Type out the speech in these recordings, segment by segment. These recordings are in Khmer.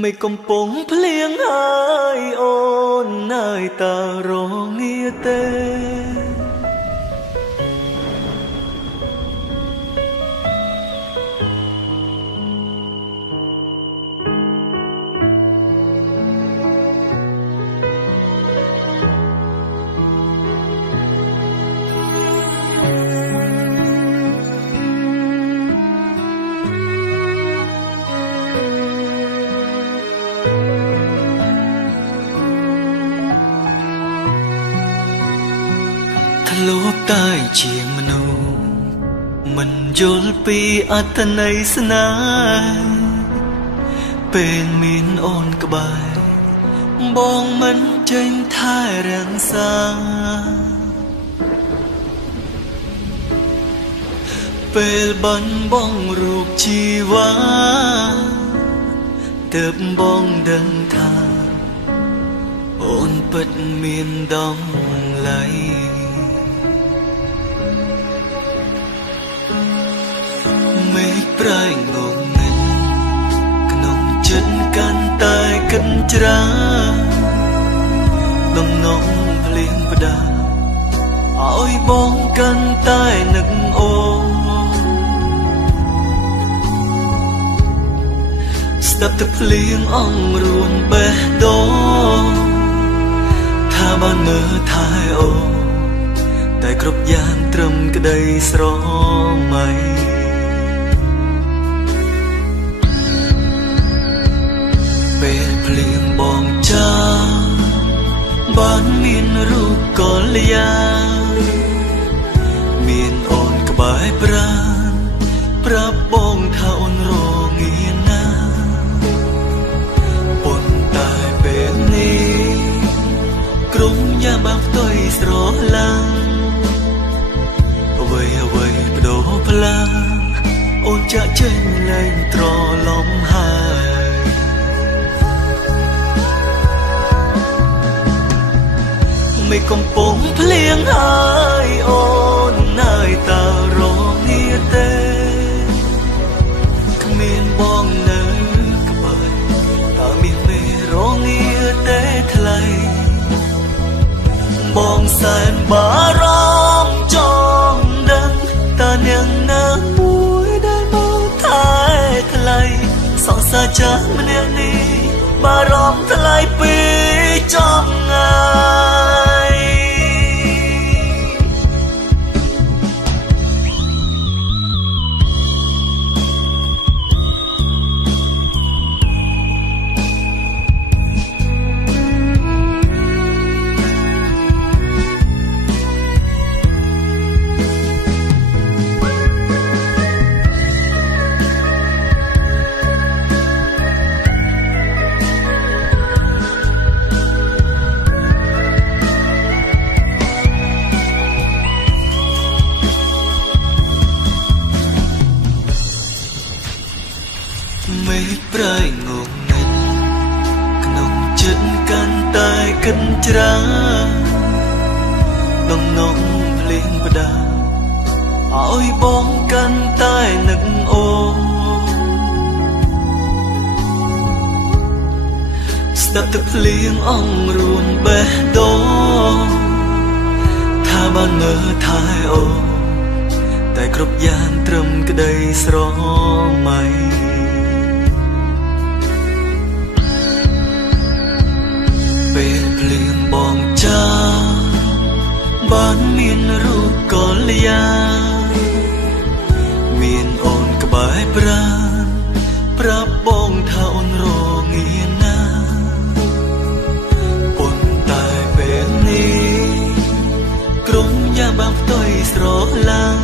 ไม่កំពុងភ្លៀងហើយអូននៅតើរងាទេធ្លាប់តែជាមនុស្សមិនយល់ពីអត្ថន័យស្នេហ៍ពេលមានអូនក្បែរបងមិនចេញថែរក្សាពេលបាញ់បងរូបជីវ៉ាទើបបងដឹងថាអូនពិតមានតម្លៃមេឃប្រែងងងឹតក្នុងចិត្តកាន់តែកិនច្រាដំណងភ្លៀងផ្ដាឲ្យបងកាន់តែនឹកអូស្ដាប់ទឹកភ្លៀងអង្រួនបេះដូងថាបានមើលថែអូតែគ្រប់យ៉ាងត្រឹមក្តីស្រមៃពេលភ្លៀងបងចាបានមានរូបកល្យាមានអូនក្បែរប្រាណប្រាប់បងថាអូនរងាណាប៉ុន្តែពេលនេះក្រុមយ៉ាបាក់ផ្ទុយស្រឡាំងអ្វីអ្វីបដូរផ្លាអូនចាក់ចេញលែងត្រឡប់ហើយไม่កំពុងភ្លៀងហើយអូននៅតើរងាទេគ្មានបងនៅក្បែរតើមានមេរងាទេថ្លៃបងសែនបារម្ភចង់ដឹងតើនាងនៅមួយដែលមកថែថ្លៃសង្សារចាស់ម្នាក់នេះបារម្ភថ្លៃពីចំងាយមេឃប្រែងងងឹតក្នុងចិត្តកាន់តែកិនច្រាដំណងភ្លៀងផ្ដាឲ្យបងកាន់តែនឹកអូស្ដាប់ទឹកភ្លៀងអង្រួនបេះដូងថាបានមើលថែអូតែគ្រប់យ៉ាងត្រឹមក្តីស្រមៃពេលភ្លៀងបងចាបានមានរូបកល្យាមានអូនក្បែរប្រាណប្រាប់បងថាអូនរងាណាប៉ុន្តែពេលនេះក្រុមយ៉ាបាក់ផ្ទុយស្រឡាំង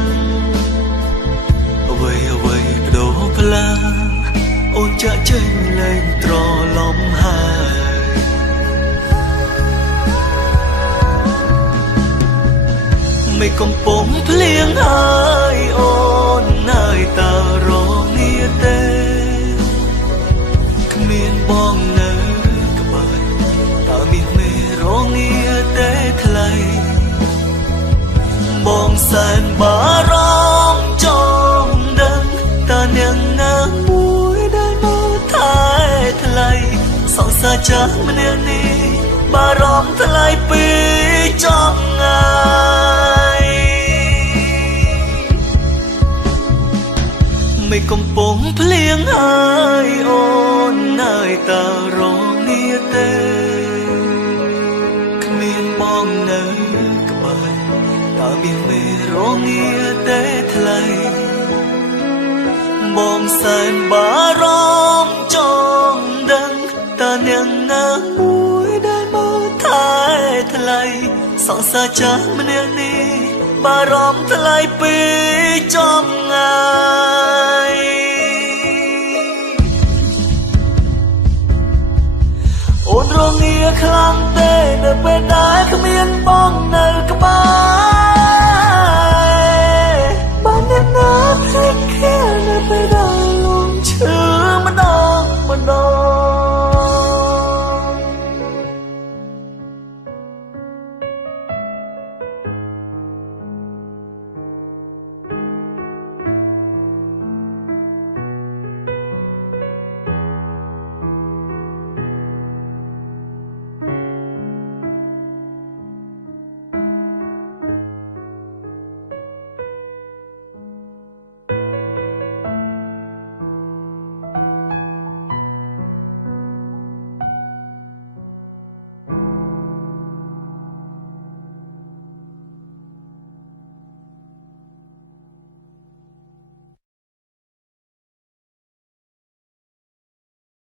អ្វីអ្វីបដូរផ្លាអូនចាក់ចេញលែងត្រឡប់ហើយไม่កំពុងភ្លៀងហើយអូននៅតើរងាទេគ្មានបងនៅក្បែរតើមានមេរងាទេថ្លៃបងសែនបារម្ភចង់ដឹងតើនាងនៅមួយដែលមកថែថ្លៃ ចាស់ម្នាក់នេះបារម្ភថ្លៃពីចំងាយមិនកំពុងភ្លៀងហើយអូននៅតែរងាទេគ្មានបងនៅក្បែរតើមានមេរងាទេថ្លៃបងសែនបារម្ភចង់ដឹងតើនាងណាមួយដែលមកថែថ្លៃសង្សារចាស់ម្នាក់នេះបារម្ភថ្លៃពីចំងាយអូនរងាខ្លាំងទេនៅពេលដែលគ្មានបងនៅក្បែរ